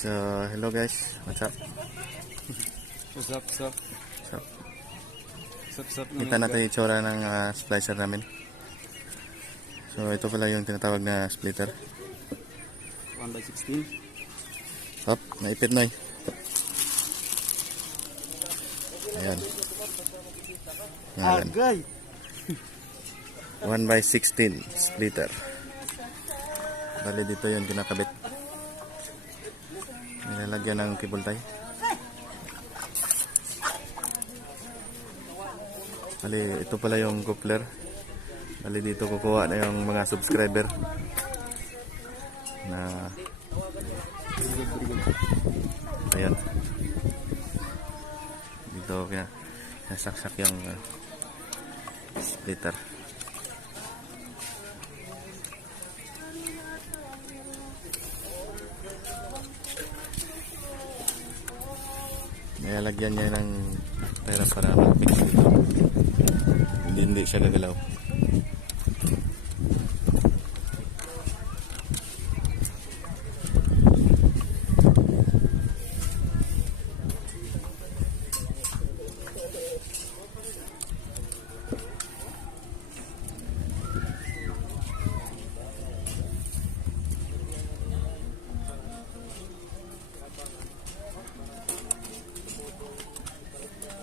So, hello guys. What's up? What's up? What's up? Sup. Kita natin yung itsura ng splicer namin. So, ito pala yung tinatawag na splitter. 1/16. Hop, naipit na eh. Ayan. Ngalan. Agay! 1/16 splitter. Bali dito yung kinakabit. Nilalagyan ng cable tie. Bali ito pala yung coupler. Bali dito kukuha na yung mga subscriber na ayan. Dito kaya nasaksak yung splitter. Nilalagyan niya ng pera para mag-fix dito. Hindi siya gagalaw.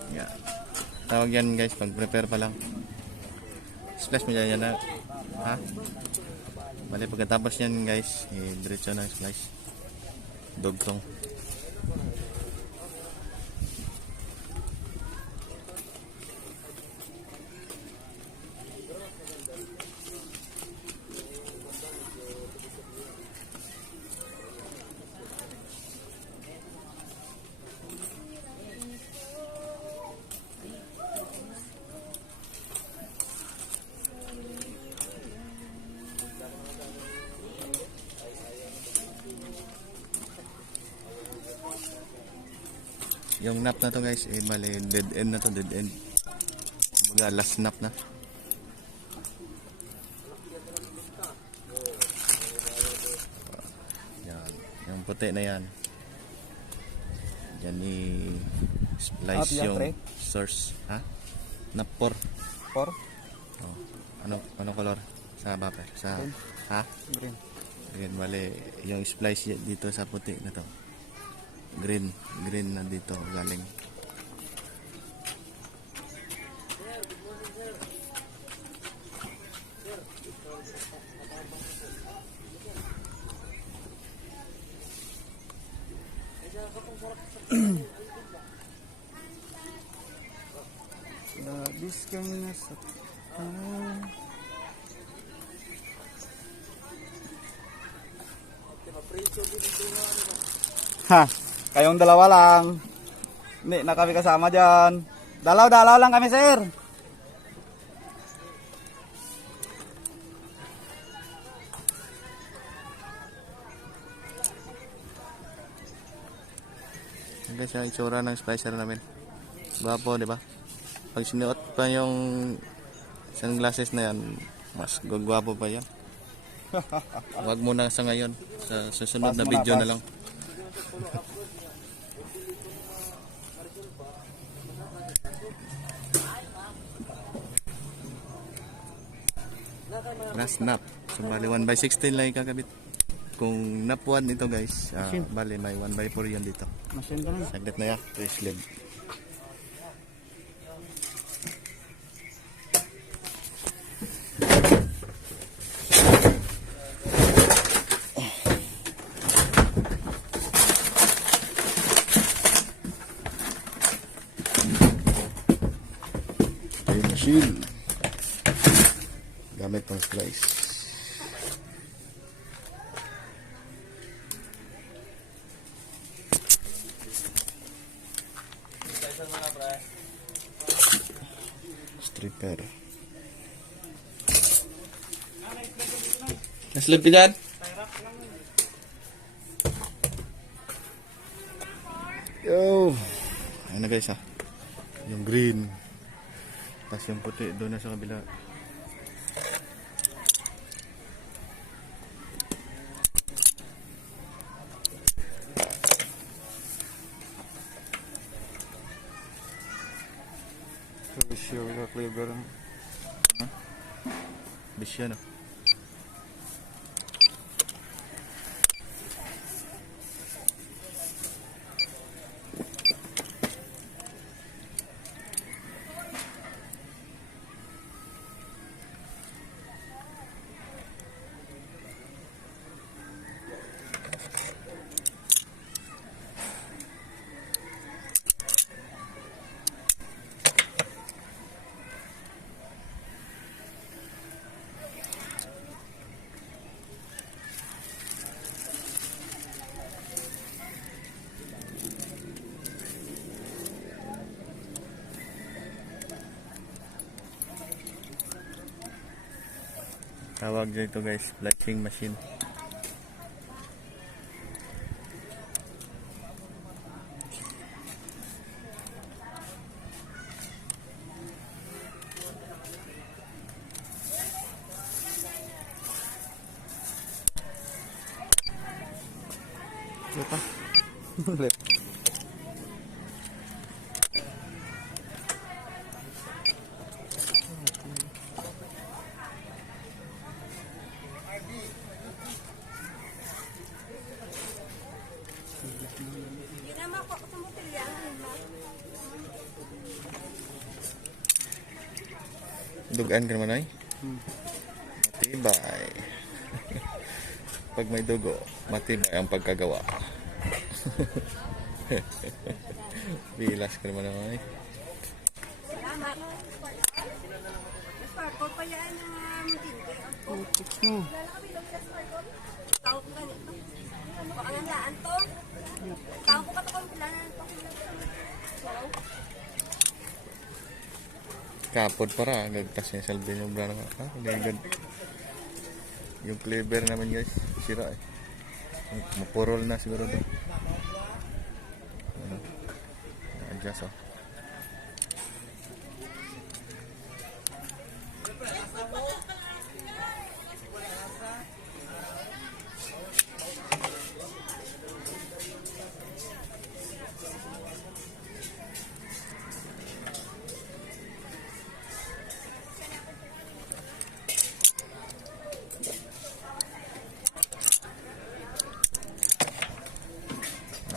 Yeah. Tawag yan guys, pag-prepare pa lang. Splash mo dyan na. Ha? Bali pagkatapos yan guys, diretso na splash. Dugtong. Yung nap na to guys, bali dead end na to, dead end. Kumbaga last nap na. Yan, yung puti na yan. Yan i-splice yung source. Ha? Nap 4. 4? Oh. Anong color? Sa bumper? Sa, Green. ha? Green. Green, bali yung splice dito sa puti na to. Green na dito galing. Labis kami nasa ha, kayong dalawa lang. Hindi na kami kasama dyan. Dalaw lang kami, sir. Hanggang sa itsura ng splicer namin. Gwapo, di ba? Pag sinuot pa yung sunglasses na yan, mas gwapo pa yan. Wag mo na sa ngayon. Sa susunod na video na lang. Last nap. So, bali 1/16 lang ikakabit. Kung nap 1 ito guys, bali may 1/4 yan dito. Machine ka na. Saglit na yan. Press lid. Machine. Gamit pang splice. Stripper. Naslip ka dyan? Yo! Ayan na guys ha. Yung green. Tapos yung puti doon na sa kabila. Bisyo ka clever. Bisyo no. Tawag dito guys, blanching machine. Lupa. Lep. Ginama ko sa motilyahan ba? Dugaan ka naman ay? Matibay. Pag may dugo, matibay ang pagkagawa. Bilas ka naman ay. Salamat. Sparkle pa yan ang matindi. No. Tawag ko ganito. Baka nandaan to. Tawag ko kato kung kailangan to. Kapod para, gagtas niya salbi yung brano ka. Ah, gagad. Yung clever naman guys, sira eh. Mapurol na siguro doon. Ano? Na-adjust oh.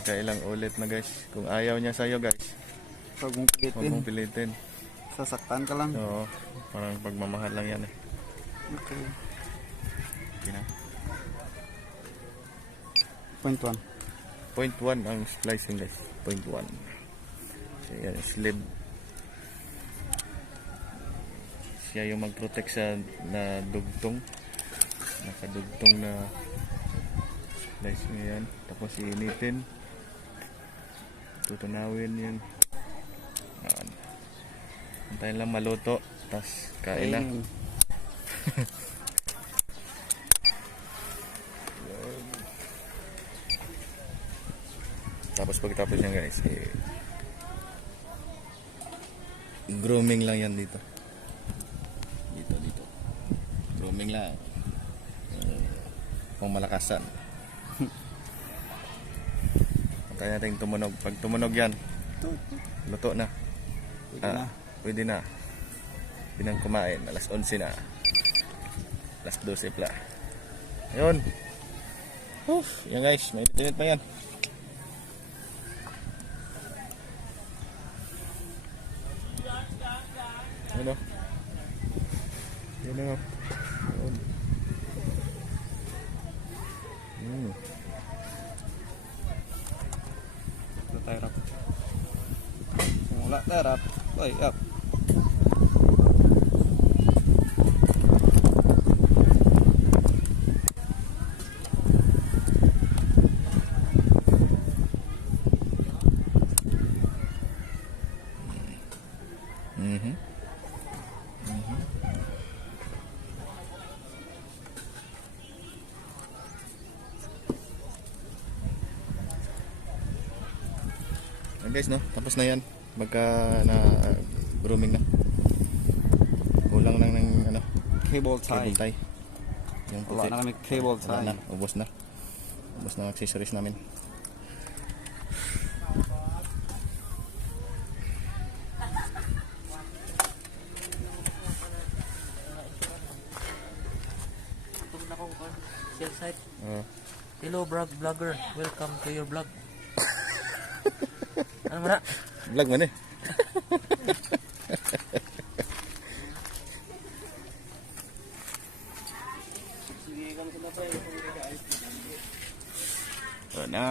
Nakailang ulit na guys. Kung ayaw niya sa'yo guys, Pag mong huwag mong pilitin, pilitin. sasaktan ka lang. Oo, parang pagmamahal lang yan eh. Okay. Okay na. Point 1. Point 1 ang splicing guys. Point 1. So yan, slib. Siya yung mag-protect sa na dugtong. Nakadugtong na slicing yan. Tapos iinitin. Tutunawin yan. Yan. Antayin lang maluto. Tapos kain na. Tapos pagkatapos yan guys, grooming lang yan dito. Dito. Grooming lang. Pang malakasan. Antayin natin tumunog. Pag tumunog yan, luto na. Pwede na. Pwede na. Pinang kumain. Alas 11 na. Alas 12 pala. Ayun. Yan guys, may init pa yan. Ano? Yan na nga. Tayo rap. Simula tayo rap. Oy, up. Guys, no? Tapos na yan. Magka na grooming na. Kulang lang ng ano, Cable cable tie. tie. Yung Wala na kami cable tie. Wala na, ubos na. Ubos na ang accessories namin. right? Oh. Hello, vlogger. Welcome to your vlog. Ano mo na? Vlog man eh. Ito na.